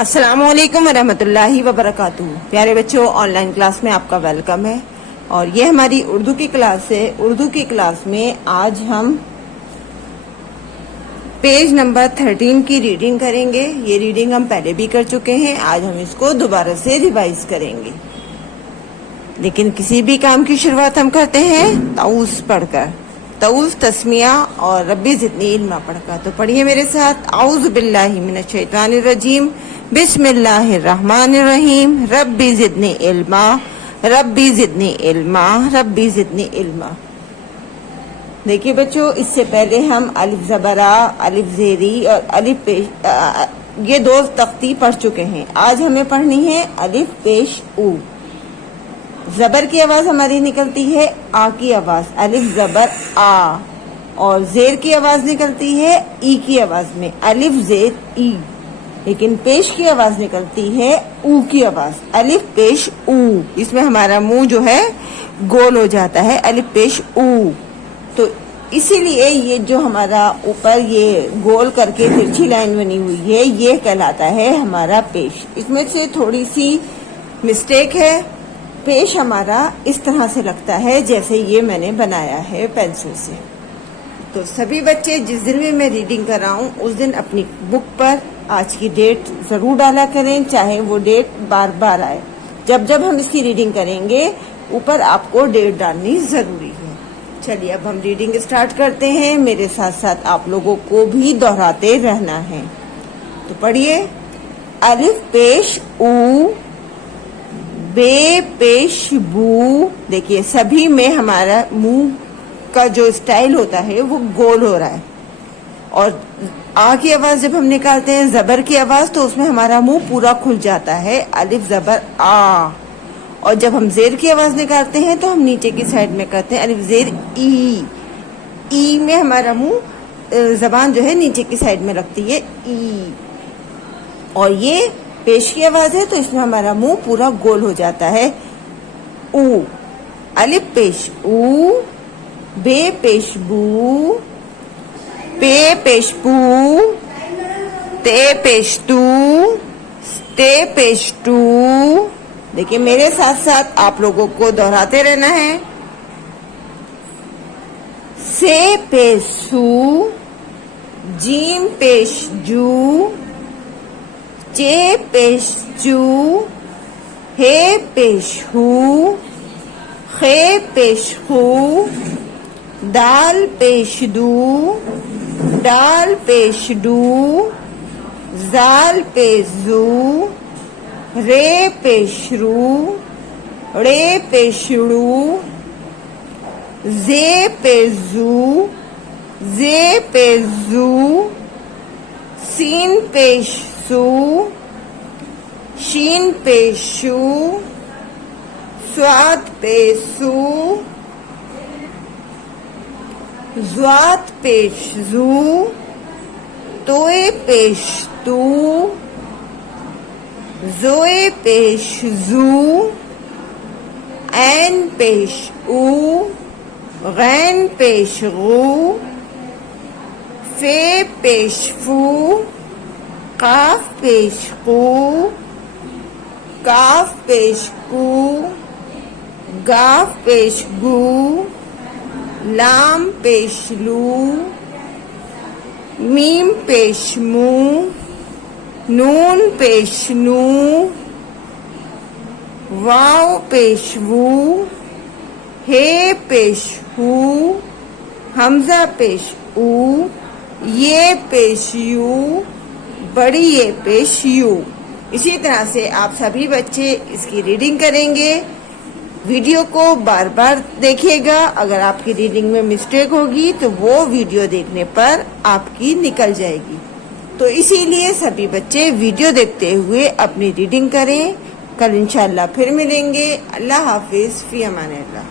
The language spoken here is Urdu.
السلام علیکم ورحمۃ اللہ وبرکاتہ۔ پیارے بچوں، آن لائن کلاس میں آپ کا ویلکم ہے اور یہ ہماری اردو کی کلاس ہے۔ اردو کی کلاس میں آج ہم پیج نمبر 13 کی ریڈنگ کریں گے۔ یہ ریڈنگ ہم پہلے بھی کر چکے ہیں، آج ہم اس کو دوبارہ سے ریوائز کریں گے۔ لیکن کسی بھی کام کی شروعات ہم کرتے ہیں تعوذ پڑھ کر، تعوذ تسمیہ اور ربی زدنی علما پڑھ کر۔ تو پڑھیے میرے ساتھ، اعوذ باللہ من الشیطان الرجیم، بسم اللہ الرحمن الرحیم، ربی زدنی علما، ربی زدنی علما، ربی زدنی علما۔ دیکھیے بچوں، اس سے پہلے ہم الف زبر آ، الف زیری اور الف پیش یہ دو تختی پڑھ چکے ہیں۔ آج ہمیں پڑھنی ہے الف پیش او۔ زبر کی آواز ہماری نکلتی ہے آ کی آواز، الف زبر آ، اور زیر کی آواز نکلتی ہے ای کی آواز میں، الف زیر ای۔ لیکن پیش کی آواز نکلتی ہے او کی آواز، الف پیش او۔ اس میں ہمارا منہ جو ہے گول ہو جاتا ہے، الف پیش او۔ تو اسی لیے یہ جو ہمارا اوپر یہ گول کر کے ترچھی لائن بنی ہوئی ہے، یہ کہلاتا ہے ہمارا پیش۔ اس میں سے تھوڑی سی مسٹیک ہے، پیش ہمارا اس طرح سے لگتا ہے جیسے یہ میں نے بنایا ہے پینسل سے۔ تو سبھی بچے جس دن بھی میں ریڈنگ کر رہا ہوں اس دن اپنی بک پر آج کی ڈیٹ ضرور ڈالا کریں، چاہے وہ ڈیٹ بار بار آئے۔ جب جب ہم اس کی ریڈنگ کریں گے اوپر آپ کو ڈیٹ ڈالنی ضروری ہے۔ چلیے اب ہم ریڈنگ اسٹارٹ کرتے ہیں، میرے ساتھ ساتھ آپ لوگوں کو بھی دہراتے رہنا ہے۔ تو پڑھیے، الف پیش او، بے پیش بو۔ دیکھیے سبھی میں ہمارا منہ کا جو اسٹائل ہوتا ہے وہ گول ہو رہا ہے، اور آ کی آواز جب ہم نکالتے ہیں زبر کی آواز تو اس میں ہمارا منہ پورا کھل جاتا ہے، الف زبر آ۔ اور جب ہم زیر کی آواز نکالتے ہیں تو ہم نیچے کی سائڈ میں کرتے ہیں الف زیر ای۔ ای میں ہمارا منہ زبان جو ہے نیچے کی سائڈ میں لگتی ہے ای۔ اور یہ پیش کی آواز ہے تو اس میں ہمارا منہ پورا گول ہو جاتا ہے او۔ الف پیش او، بے پیش بو، پے پیش پو، تے پیش تو، تے پیش ٹو۔ دیکھیے میرے ساتھ ساتھ آپ لوگوں کو دہراتے رہنا ہے۔ سے پیش سو، جیم پیش جو، چے پیش چو، ہے پیش ہو، خے پیش خو، دال پیش دو، ڈال پیش ڈو، زال پیش زو، رے پیش رو، رے پیش رو، زے پیش زو، زے پیش زو، سین پیش سو، شین پیش شو، سواد پیش سو، زواد پیش زو، توئے پیش تو، زوئے پیش زو، عین پیش او، غین پیش غو، فے پیش فو، قاف پیش قو، کاف پیش کو، گاف پیش گو، لام پیش لو، میم پیش مو، نون پیش نو، واو پیش وو، ہے پیش ہو، حمزہ پیش او، یہ پیش یو، بڑی یہ پیش یو۔ اسی طرح سے آپ سبھی بچے اس کی ریڈنگ کریں گے۔ ویڈیو کو بار بار دیکھیے گا، اگر آپ کی ریڈنگ میں مسٹیک ہوگی تو وہ ویڈیو دیکھنے پر آپ کی نکل جائے گی۔ تو اسی لیے سبھی بچے ویڈیو دیکھتے ہوئے اپنی ریڈنگ کریں۔ کل انشاءاللہ پھر ملیں گے۔ اللہ حافظ، فی امان اللہ۔